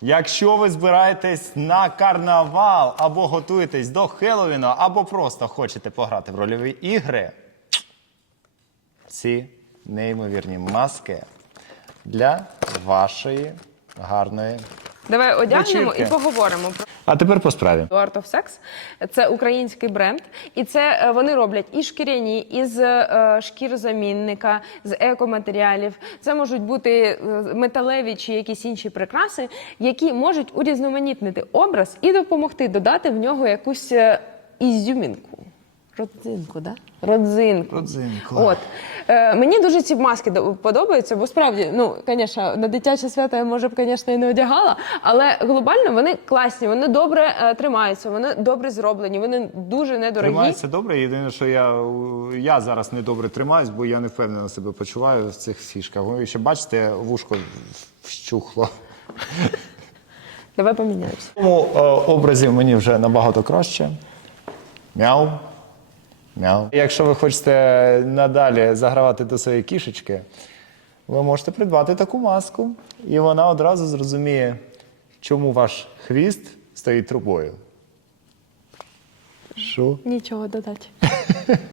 Якщо ви збираєтесь на карнавал, або готуєтесь до Хеллоуіну, або просто хочете пограти в рольові ігри, ці неймовірні маски для вашої гарної. Давай одягнемо Вечірки. і поговоримо про А тепер по справі. Art of Sex. Це український бренд, і це вони роблять і шкіряні, і з шкірозамінника, з екоматеріалів. Це можуть бути металеві чи якісь інші прикраси, які можуть урізноманітнити образ і допомогти додати в нього якусь ізюмінку. Родзинку, да? Родзинку. Родзинку. От. Мені дуже ці маски подобаються, бо справді, ну, звісно, на дитяче свято я, може б, звісно, і не одягала, але глобально вони класні, вони добре тримаються, вони добре зроблені, вони дуже недорогі. Тримається добре. Єдине, що я зараз не добре тримаюсь, бо я не впевнено себе почуваю в цих фішках. Ви ще бачите, вушко вщухло. Давай поміняємося. В цьому образі мені вже набагато краще. Мяу. Мяу. Якщо ви хочете надалі загравати до своєї кішечки, ви можете придбати таку маску, і вона одразу зрозуміє, чому ваш хвіст стоїть трубою. Що? Нічого додати.